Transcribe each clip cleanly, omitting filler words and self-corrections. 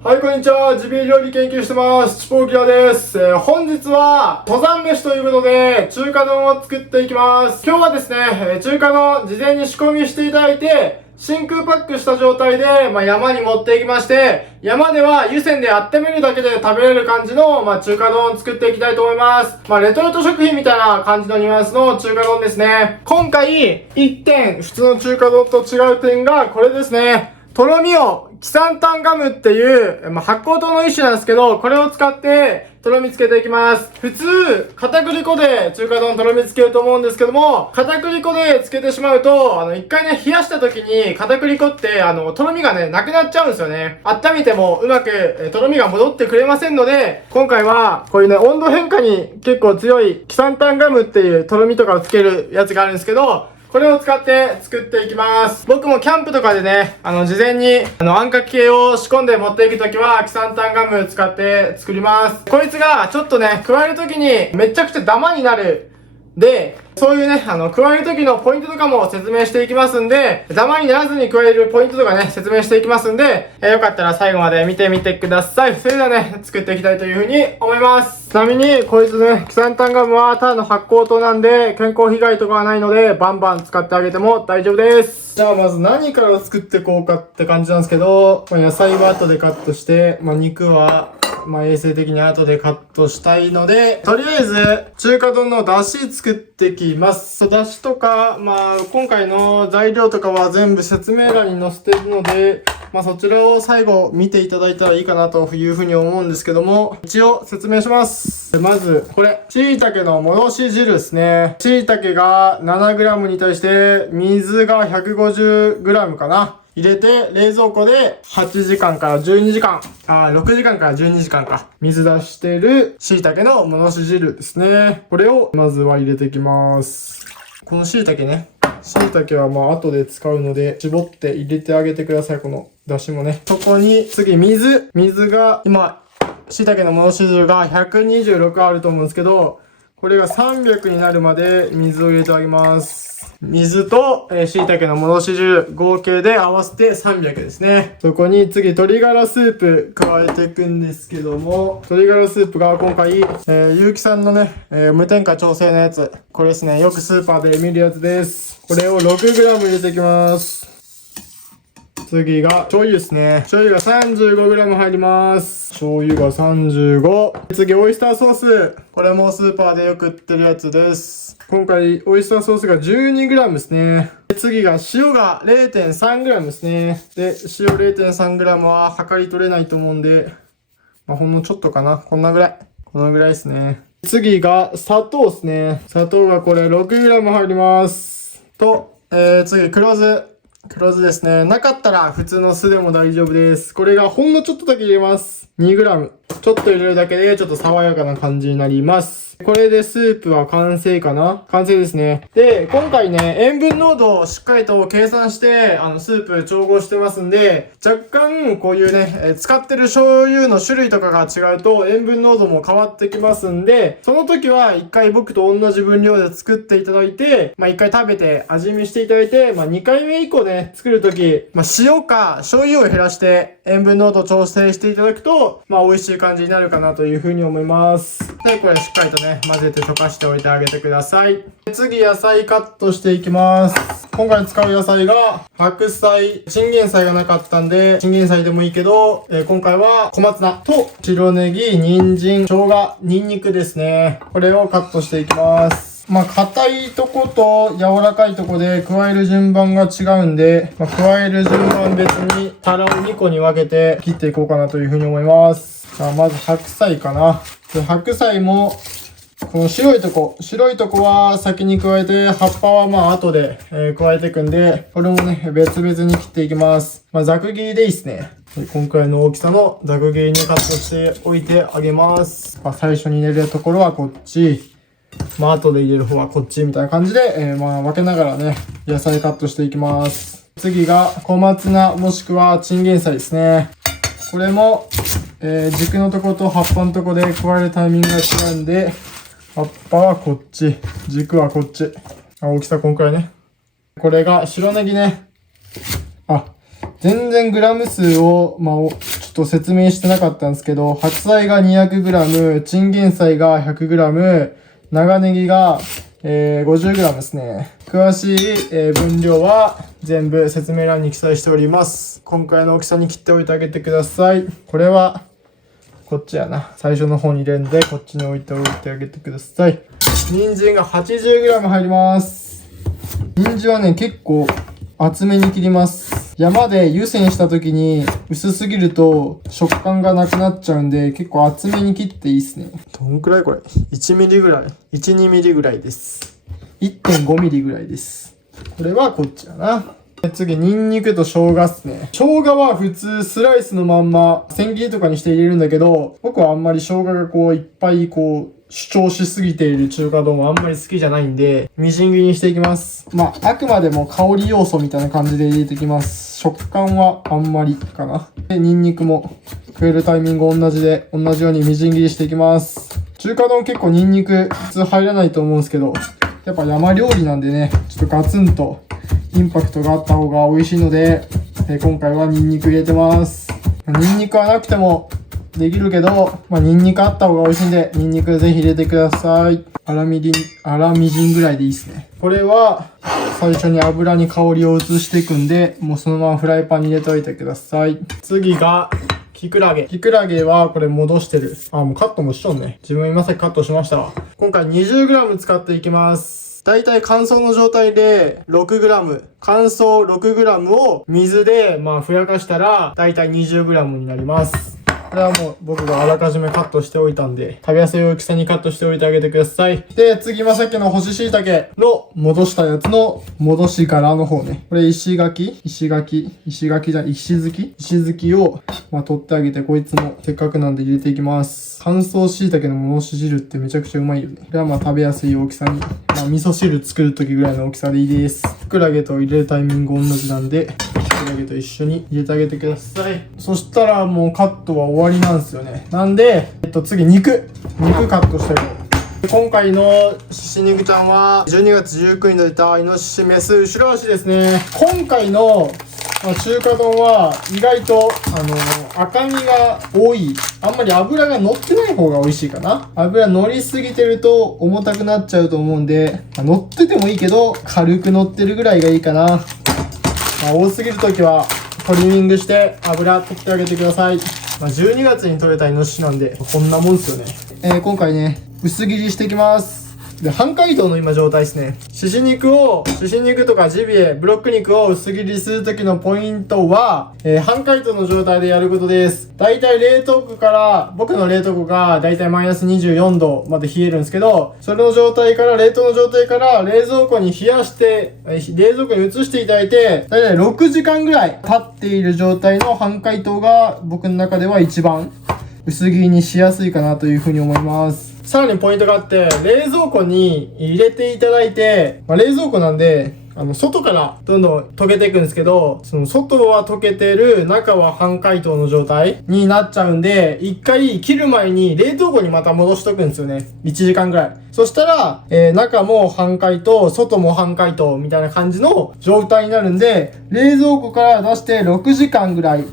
はい、こんにちは。ジビエ料理研究してます。チポーキラです。本日は登山飯ということで中華丼を作っていきます。今日はですね、中華丼事前に仕込みしていただいて、真空パックした状態で、山に持っていきまして、山では湯煎で温めるだけで食べれる感じの、中華丼を作っていきたいと思います。レトルト食品みたいな感じのニュアンスの中華丼ですね。今回、1点、普通の中華丼と違う点がこれですね。とろみをキサンタンガムっていう、発酵糖の一種なんですけど、これを使ってとろみつけていきます。普通、片栗粉で中華丼とろみつけると思うんですけども、片栗粉でつけてしまうと、一回ね、冷やした時に片栗粉って、とろみがね、なくなっちゃうんですよね。温めてもうまく、とろみが戻ってくれませんので、今回は、こういうね、温度変化に結構強いキサンタンガムっていうとろみとかをつけるやつがあるんですけど、これを使って作っていきます。僕もキャンプとかでね、事前に、あんかけ系を仕込んで持っていくときは、キサンタンガム使って作ります。こいつが、ちょっとね、加えるときに、めちゃくちゃダマになる。で、そういうね、加える時のポイントとかも説明していきますんで、ダマにならずに加えるポイントとかね、説明していきますんで、よかったら最後まで見てみてください。それではね、作っていきたいというふうに思います。ちなみに、こいつね、キサンタンガムはただの発酵糖なんで、健康被害とかはないので、バンバン使ってあげても大丈夫です。じゃあまず何から作っていこうかって感じなんですけど、野菜は後でカットして、肉は、衛生的に後でカットしたいので、とりあえず、中華丼の出汁作ってきます。出汁とか、今回の材料とかは全部説明欄に載せているので、そちらを最後見ていただいたらいいかなというふうに思うんですけども、一応説明します。まず、これ、椎茸の戻し汁ですね。椎茸が 7g に対して、水が 150g かな。入れて、冷蔵庫で8時間から12時間、6時間から12時間か。水出してる椎茸の戻し汁ですね。これをまずは入れていきます。この椎茸ね。椎茸は後で使うので、絞って入れてあげてください。この出汁もね。そこに、次水。水が、今、椎茸の戻し汁が126あると思うんですけど、これが300になるまで水を入れてあげます。水と、椎茸の戻し汁合計で合わせて300ですね。そこに次鶏ガラスープ加えていくんですけども、鶏ガラスープが今回、有機産のね、無添加調整のやつ。これですね。よくスーパーで見るやつです。これを 6g 入れていきます。次が醤油ですね。醤油が 35g 入ります。醤油が35。次オイスターソース。これもスーパーでよく売ってるやつです。今回オイスターソースが 12g ですね。次が塩が 0.3g ですね。で、塩 0.3g は測り取れないと思うんで、ほんのちょっとかな。こんなぐらい。このぐらいですね。次が砂糖ですね。砂糖がこれ 6g 入ります。と、次黒酢。黒酢ですね。なかったら普通の酢でも大丈夫です。これがほんのちょっとだけ入れます。2g。ちょっと入れるだけでちょっと爽やかな感じになります。これでスープは完成かな？完成ですね。で、今回ね、塩分濃度をしっかりと計算して、スープ調合してますんで、若干こういうね、使ってる醤油の種類とかが違うと塩分濃度も変わってきますんで、その時は一回僕と同じ分量で作っていただいて、一回食べて味見していただいて、2回目以降ね、作る時、塩か醤油を減らして塩分濃度調整していただくと、美味しい感じになるかなというふうに思います。で、これしっかりとね、混ぜて溶かしておいてあげてください。次、野菜カットしていきます。今回使う野菜が、白菜、チンゲン菜がなかったんで、チンゲン菜でもいいけど、今回は小松菜と白ネギ、人参、生姜、ニンニクですね。これをカットしていきます。硬いとこと柔らかいとこで加える順番が違うんで、加える順番別にタラを2個に分けて切っていこうかなというふうに思います。まず白菜かな。白菜も、この白いとこは先に加えて、葉っぱは後で、加えていくんで、これもね、別々に切っていきます。ざく切りでいいですね。今回の大きさのざく切りにカットしておいてあげます。最初に入れるところはこっち。後で入れる方はこっちみたいな感じで、分けながらね、野菜カットしていきます。次が小松菜もしくはチンゲン菜ですね。これも、軸のとこと葉っぱのとこで加えるタイミングが違うんで、葉っぱはこっち、軸はこっち。大きさこんくらいね。これが白ネギね。全然グラム数を、ちょっと説明してなかったんですけど、白菜が 200g、チンゲン菜が 100g、長ネギが、50g ですね。詳しい、分量は全部説明欄に記載しております。今回の大きさに切っておいてあげてください。これは、こっちやな。最初の方に入れるんで、こっちに置いておいてあげてください。人参が 80g 入ります。人参はね、結構厚めに切ります。山で湯煎した時に薄すぎると食感がなくなっちゃうんで、結構厚めに切っていいっすね。どんくらいこれ ?1 ミリぐらい ?1、2ミリぐらいです。1.5 ミリぐらいです。これはこっちやな。次、ニンニクと生姜っすね。生姜は普通スライスのまんま千切りとかにして入れるんだけど、僕はあんまり生姜がこういっぱいこう主張しすぎている中華丼はあんまり好きじゃないんで、みじん切りにしていきます。まあ、あくまでも香り要素みたいな感じで入れていきます。食感はあんまりかな。で、ニンニクも食えるタイミング同じようにみじん切りしていきます。中華丼結構ニンニク普通入らないと思うんですけど、やっぱ山料理なんでね、ちょっとガツンとインパクトがあった方が美味しいので、今回はニンニク入れてます。ニンニクはなくてもできるけど、ニンニクあった方が美味しいんで、ニンニクぜひ入れてください。粗みじんぐらいでいいですね。これは最初に油に香りを移していくんで、もうそのままフライパンに入れておいてください。次がキクラゲ。キクラゲはこれ戻してる。もうカットもしとんね。自分今さっきカットしましたわ。今回 20g 使っていきます。だいたい乾燥の状態で 6g、乾燥 6g を水でふやかしたらだいたい 20g になります。これはもう僕があらかじめカットしておいたんで、食べやすい大きさにカットしておいてあげてください。で、次さっきの干し椎茸の戻したやつの戻し殻の方ね。これ石づきを取ってあげて、こいつもせっかくなんで入れていきます。乾燥椎茸の戻し汁ってめちゃくちゃうまいよね。これは食べやすい大きさに、味噌汁作る時ぐらいの大きさでいいです。キクラゲと入れるタイミング同じなんで、キクラゲと一緒に入れてあげてください。そしたらもうカットは終わりなんですよね。なんで、次肉カットしていこう。今回のしし肉ちゃんは12月19日に出たイノシシメス後ろ足ですね。今回の中華丼は意外と赤身が多い。あんまり油が乗ってない方が美味しいかな。油乗りすぎてると重たくなっちゃうと思うんで、乗っててもいいけど軽く乗ってるぐらいがいいかな。多すぎるときはトリミングして油取ってあげてください。12月に取れたイノシシなんでこんなもんですよね。今回ね、薄切りしていきます。で、半解凍の今状態ですね。しし肉とかジビエ、ブロック肉を薄切りするときのポイントは、半解凍の状態でやることです。だいたい僕の冷凍庫がだいたいマイナス24度まで冷えるんですけど、それの状態から、冷凍の状態から冷蔵庫に冷やして、冷蔵庫に移していただいて、だいたい6時間ぐらい経っている状態の半解凍が僕の中では一番薄切りにしやすいかなというふうに思います。さらにポイントがあって、冷蔵庫に入れていただいて、冷蔵庫なんで、外からどんどん溶けていくんですけど、その外は溶けてる、中は半解凍の状態になっちゃうんで、一回切る前に冷凍庫にまた戻しとくんですよね。1時間ぐらい。そしたら、中も半解凍、外も半解凍みたいな感じの状態になるんで、冷蔵庫から出して6時間ぐらい、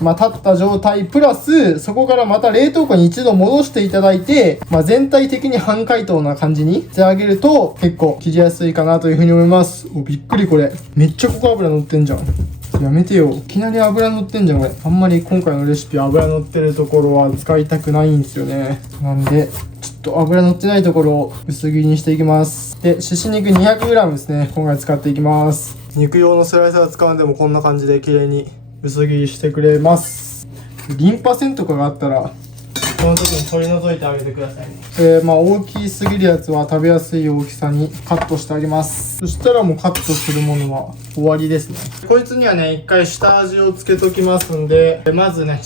立った状態プラス、そこからまた冷凍庫に一度戻していただいて、全体的に半解凍な感じにしてあげると結構切りやすいかなというふうに思います。びっくりこれ。めっちゃココ油乗ってんじゃん。やめてよ。いきなり油乗ってんじゃんこれ。あんまり今回のレシピ油乗ってるところは使いたくないんですよね。なんで、ちょっと油乗ってないところを薄切りにしていきます。で、しし肉 200g ですね。今回使っていきます。肉用のスライサー使うんでもこんな感じで綺麗に薄切りしてくれます。リンパ腺とかがあったらこの時に取り除いてあげてくださいね。大きすぎるやつは食べやすい大きさにカットしてあげます。そしたらもうカットするものは終わりですね。こいつにはね、一回下味をつけときますんで、まずね、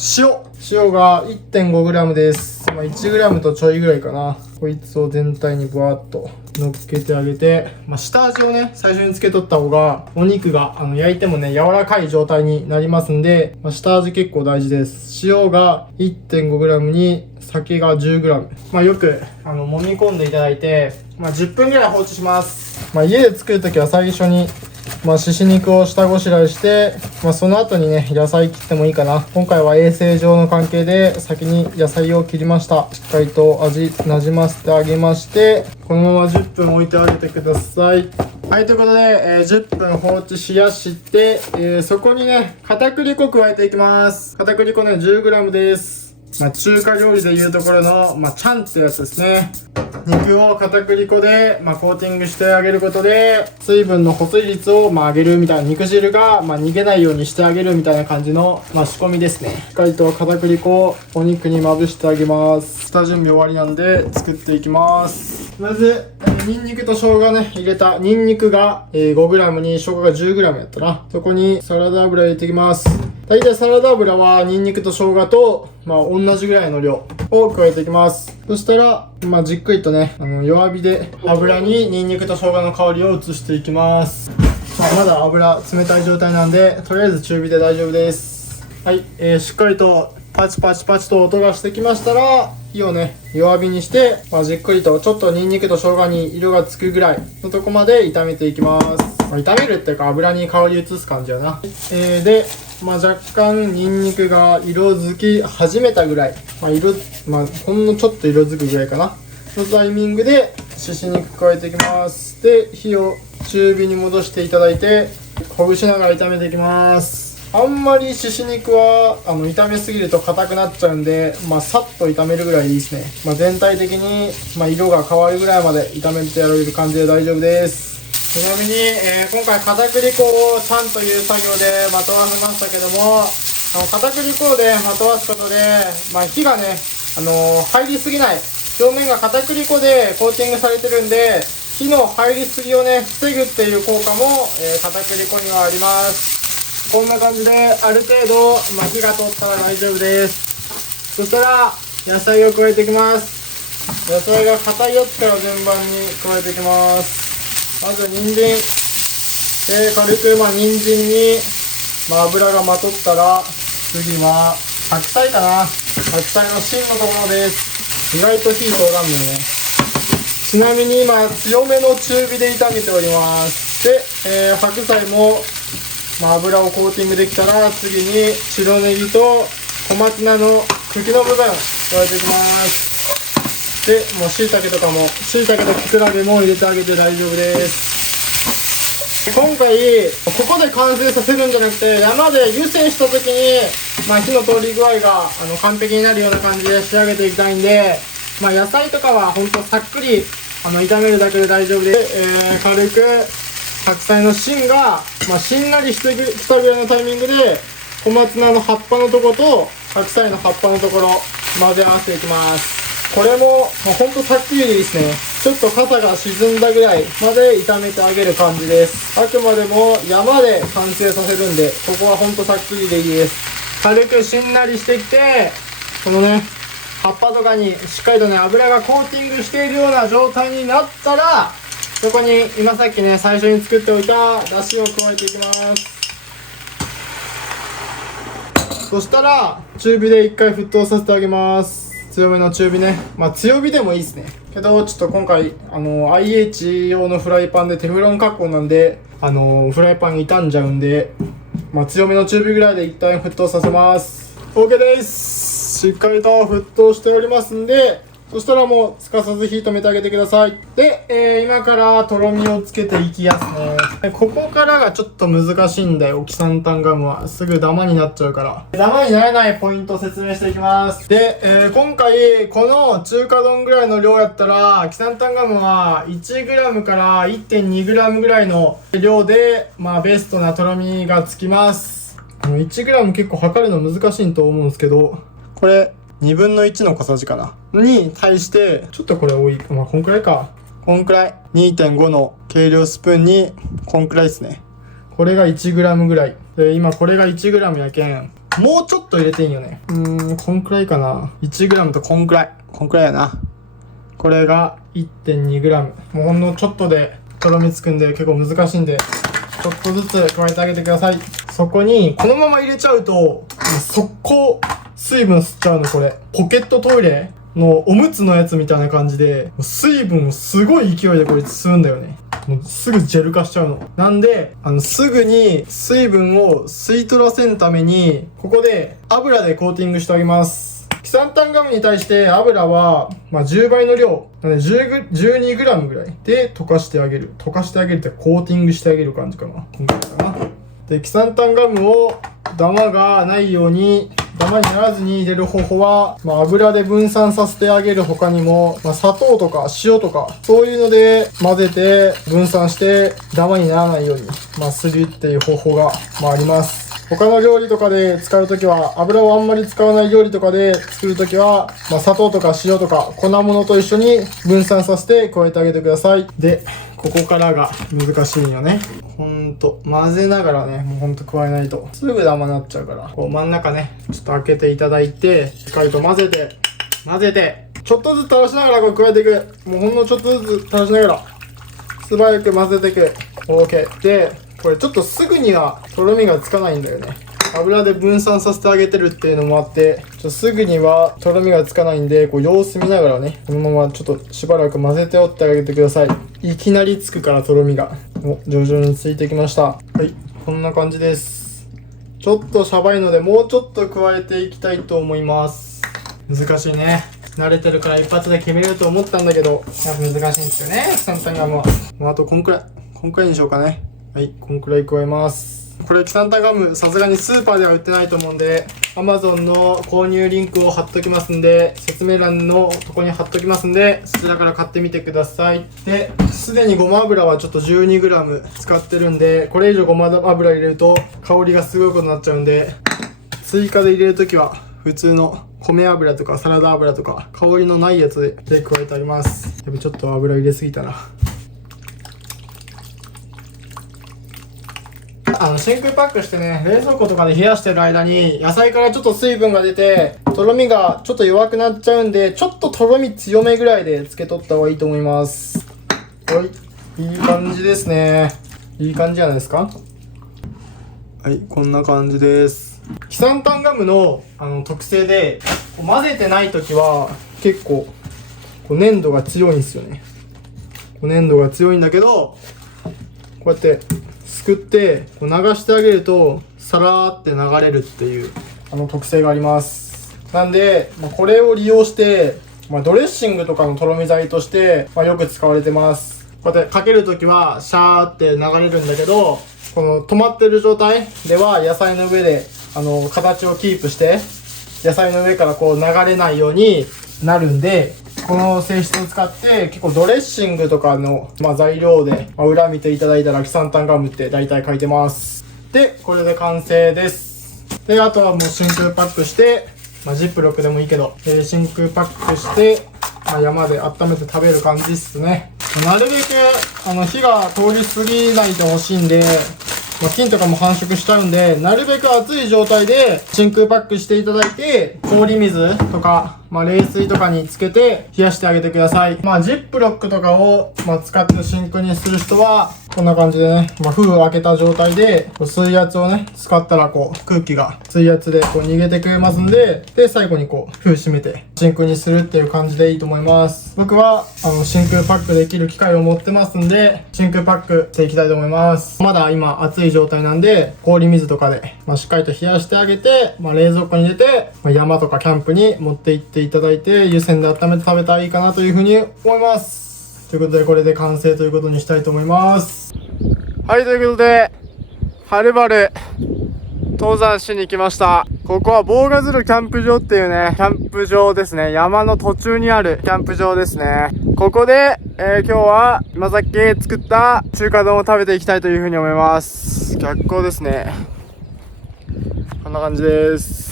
塩が 1.5g です。1g とちょいぐらいかな。こいつを全体にブワーっと乗っけてあげて、下味をね、最初につけとった方がお肉が焼いてもね、柔らかい状態になりますんで、下味結構大事です。塩が 1.5g に酒が 10g。よく揉み込んでいただいて、10分ぐらい放置します。家で作るときは最初にしし肉を下ごしらえして、その後にね、野菜切ってもいいかな。今回は衛生上の関係で先に野菜を切りました。しっかりと味なじませてあげまして、このまま10分置いてあげてください。はい、ということで、10分放置しやして、そこにね、片栗粉加えていきます。片栗粉ね、10g です。中華料理でいうところの、チャンってやつですね。肉を片栗粉で、コーティングしてあげることで、水分の保水率を、上げるみたいな、肉汁が、逃げないようにしてあげるみたいな感じの、仕込みですね。しっかりと片栗粉をお肉にまぶしてあげます。下準備終わりなんで、作っていきます。まず、ニンニクと生姜ね、入れた、ニンニクが 5g に生姜が 10g やったな。そこにサラダ油入れていきます。大体サラダ油はニンニクと生姜と、同じぐらいの量を加えていきます。そしたら、じっくりとね、弱火で油にニンニクと生姜の香りを移していきます。まだ油冷たい状態なんで、とりあえず中火で大丈夫です。はい、しっかりとパチパチパチと音がしてきましたら、火をね、弱火にして、じっくりとちょっとニンニクと生姜に色がつくぐらいのとこまで炒めていきます。炒めるっていうか油に香り移す感じやな。で、若干ニンニクが色づき始めたぐらい、ほんのちょっと色づくぐらいかなのタイミングでしし肉加えていきます。で、火を中火に戻していただいて、ほぐしながら炒めていきます。あんまりしし肉は炒めすぎると硬くなっちゃうんで、さっと炒めるぐらいでいいですね。全体的に、色が変わるぐらいまで炒めてやられる感じで大丈夫です。ちなみに、今回片栗粉をちゃんという作業でまとわせましたけども、片栗粉でまとわすことで、火がね、入りすぎない。表面が片栗粉でコーティングされてるんで、火の入りすぎをね、防ぐっていう効果も、片栗粉にはあります。こんな感じで、ある程度、火が通ったら大丈夫です。そしたら、野菜を加えていきます。野菜が硬いやつから順番に加えていきます。まず人参。で、軽く人参に、油がまとったら、次は白菜かな。白菜の芯のところです。意外と火通らんのよね。ちなみに今強めの中火で炒めております。で、白菜も、油をコーティングできたら、次に白ネギと小松菜の茎の部分加えていきます。で、もう椎茸とかも、椎茸とキクラゲも入れてあげて大丈夫です。今回、ここで完成させるんじゃなくて、山で湯煎した時に、火の通り具合が完璧になるような感じで仕上げていきたいんで、野菜とかはほんとさっくり炒めるだけで大丈夫で、軽く白菜の芯が、しんなりしてきたぐらいのタイミングで、小松菜の葉っぱのとこと白菜の葉っぱのところ混ぜ合わせていきます。これもほんとさっくりでいいですね。ちょっと傘が沈んだぐらいまで炒めてあげる感じです。あくまでも山で完成させるんで、ここはほんとさっくりでいいです。軽くしんなりしてきて、このね、葉っぱとかにしっかりとね、油がコーティングしているような状態になったら、そこに今さっきね、最初に作っておいただしを加えていきます。そしたら、中火で一回沸騰させてあげます。強めの中火ね。強火でもいいですね。けど、ちょっと今回、IH 用のフライパンでテフロン加工なんで、フライパン傷んじゃうんで、強めの中火ぐらいで一旦沸騰させます。OK です。しっかりと沸騰しておりますんで、そしたらもう、すかさず火止めてあげてください。で、今からとろみをつけていきやすね。ここからがちょっと難しいんだよ、キサンタンガムは。すぐダマになっちゃうから。ダマにならないポイントを説明していきます。で、今回、この中華丼ぐらいの量やったら、キサンタンガムは 1g から 1.2g ぐらいの量で、ベストなとろみがつきます。1g 結構測るの難しいと思うんですけど、これ、2分の1の小さじかなに対して、ちょっとこれ多い。こんくらいか。こんくらい。2.5 の計量スプーンに、こんくらいですね。これが 1g ぐらい。で、今これが 1g やけん。もうちょっと入れていいよね。こんくらいかな。1g とこんくらい。こんくらいやな。これが 1.2g。もうほんのちょっとでとろみつくんで結構難しいんで、ちょっとずつ加えてあげてください。そこに、このまま入れちゃうと、速攻、水分吸っちゃうのこれ。ポケットトイレのおむつのやつみたいな感じで、水分をすごい勢いでこれ吸うんだよね。もうすぐジェル化しちゃうの。なんで、すぐに水分を吸い取らせんために、ここで油でコーティングしてあげます。キサンタンガムに対して油は、10倍の量、なので12g ぐらいで溶かしてあげる。溶かしてあげるってコーティングしてあげる感じかな。こんな感じかな。で、キサンタンガムをダマがないように、ダマにならずに入れる方法は、油で分散させてあげる他にも、砂糖とか塩とか、そういうので混ぜて分散してダマにならないように、するっていう方法が、あります。他の料理とかで使うときは、油をあんまり使わない料理とかで作るときは、砂糖とか塩とか粉物と一緒に分散させて加えてあげてください。で、ここからが難しいんよね。混ぜながらね、もう加えないとすぐダマになっちゃうから、こう真ん中ね、ちょっと開けていただいて、しっかりと混ぜて、ちょっとずつ垂らしながらこれ加えていく。もうほんのちょっとずつ垂らしながら、素早く混ぜていく。OK。で、これちょっとすぐにはとろみがつかないんだよね。油で分散させてあげてるっていうのもあって、すぐにはとろみがつかないんで、こう様子見ながらね、このままちょっとしばらく混ぜておってあげてください。いきなりつくからとろみが。徐々についてきました。はい、こんな感じです。ちょっとシャバいので、もうちょっと加えていきたいと思います。難しいね。慣れてるから一発で決めると思ったんだけど、やっぱ難しいんですよね、キサンタンガムは。あとこんくらいにしようかね。はい、こんくらい加えます。これキサンタンガムさすがにスーパーでは売ってないと思うんで、 Amazon の購入リンクを貼っときますんで、説明欄のとこに貼っときますんで、そちらから買ってみてください。で、すでにごま油はちょっと 12g 使ってるんで、これ以上ごま油入れると香りがすごいことになっちゃうんで、追加で入れるときは普通の米油とかサラダ油とか香りのないやつで加えてあげます。やっぱちょっと油入れすぎたな。真空パックしてね、冷蔵庫とかで冷やしてる間に野菜からちょっと水分が出て、とろみがちょっと弱くなっちゃうんで、ちょっととろみ強めぐらいでつけとった方がいいと思います。はい、いい感じですね。いい感じじゃないですか。はい、こんな感じです。キサンタンガムの特性で、混ぜてない時は結構粘度が強いんですよね。粘度が強いんだけど、こうやってすくってこう流してあげるとサラーって流れるっていう特性があります。なんで、これを利用して、ドレッシングとかのとろみ剤として、よく使われてます。こうやってかけるときはシャーって流れるんだけど、この止まってる状態では野菜の上で形をキープして野菜の上からこう流れないようになるんで、この性質を使って結構ドレッシングとかの、材料で、裏見ていただいたらキサンタンガムって大体書いてます。で、これで完成です。で、あとはもう真空パックして、ジップロックでもいいけど、真空パックして、山で温めて食べる感じっすね。なるべく火が通り過ぎないでほしいんで、菌とかも繁殖しちゃうんで、なるべく熱い状態で真空パックしていただいて、氷水とか、冷水とかにつけて冷やしてあげてください。ジップロックとかを、使って真空にする人は、こんな感じでね、封を開けた状態で、水圧をね、使ったら空気が水圧で逃げてくれますんで、で、最後に封閉めて真空にするっていう感じでいいと思います。僕は、真空パックできる機械を持ってますんで、真空パックしていきたいと思います。まだ今熱い状態なんで、氷水とかで、しっかりと冷やしてあげて、冷蔵庫に入れて、山とかキャンプに持って行っていただいて、湯煎で温めて食べたらいいかなというふうに思います。ということで、これで完成ということにしたいと思います。はい、ということで、はるばる登山しに来ました。ここはボーガズルキャンプ場っていうね、キャンプ場ですね。山の途中にあるキャンプ場ですね。ここで、今日は今さっき作った中華丼を食べていきたいというふうに思います。逆光ですね。こんな感じです。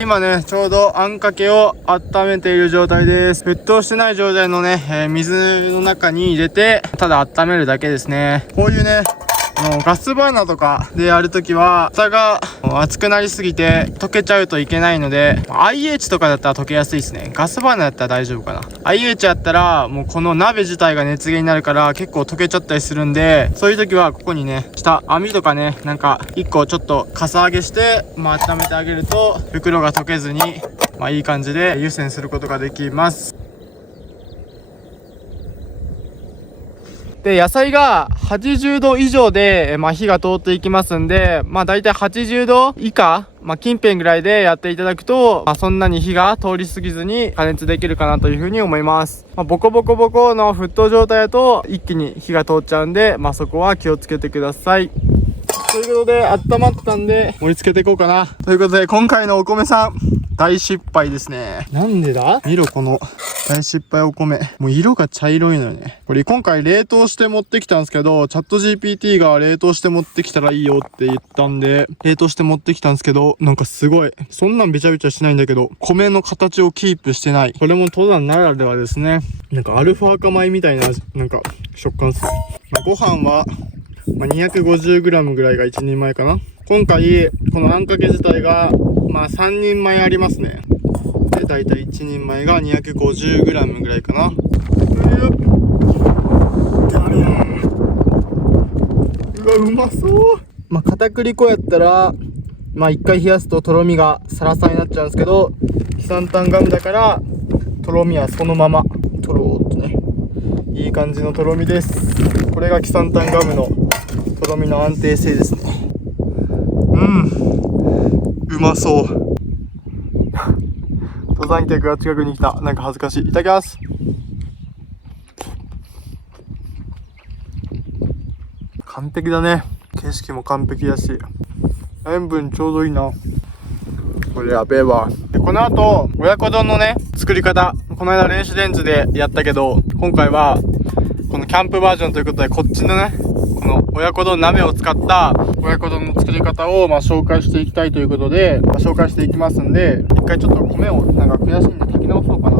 今ね、ちょうどあんかけを温めている状態です。沸騰してない状態のね、水の中に入れて、ただ温めるだけですね。こういうね、ガスバーナーとかでやるときは、蓋が熱くなりすぎて溶けちゃうといけないので、IH とかだったら溶けやすいですね。ガスバーナーだったら大丈夫かな。IH やったら、もうこの鍋自体が熱源になるから結構溶けちゃったりするんで、そういうときはここにね、下、網とかね、一個ちょっとかさ上げして、温めてあげると、袋が溶けずに、いい感じで湯煎することができます。で、野菜が80度以上で、火が通っていきますんで、だいたい80度以下、近辺ぐらいでやっていただくと、そんなに火が通り過ぎずに加熱できるかなというふうに思います。ボコボコボコの沸騰状態だと一気に火が通っちゃうんで、そこは気をつけてください。ということで、温まったんで盛り付けていこうかな。ということで、今回のお米さん、大失敗ですね。なんでだ？見ろ、この大失敗お米。もう色が茶色いのよね。これ今回冷凍して持ってきたんですけど、チャット GPT が冷凍して持ってきたらいいよって言ったんで、冷凍して持ってきたんですけど、なんかすごい。そんなんべちゃべちゃしないんだけど、米の形をキープしてない。これも登山ならではですね。なんかアルファ赤米みたいな、なんか食感っす。ご飯は、250g ぐらいが1人前かな。今回、このあんかけ自体が、3人前ありますね。で、だいたい1人前が 250g ぐらいかな。うわ、うまそう。片栗粉やったら、一回冷やすととろみがサラサラになっちゃうんですけど、キサンタンガムだから、とろみはそのまま、とろーっとね。いい感じのとろみです。これがキサンタンガムのとろみの安定性ですね。うまそう。登山客が近くに来た。なんか恥ずかしい。いただきます。完璧だね。景色も完璧だし、塩分ちょうどいいな。これやべえわ。で、この後、親子丼のね、作り方。この間電子レンジでやったけど、今回は、このキャンプバージョンということで、こっちのね、この親子丼鍋を使った親子丼の作り方を紹介していきたいということで、紹介していきますんで、一回ちょっと米をなんか悔しいんで炊き直そうかな。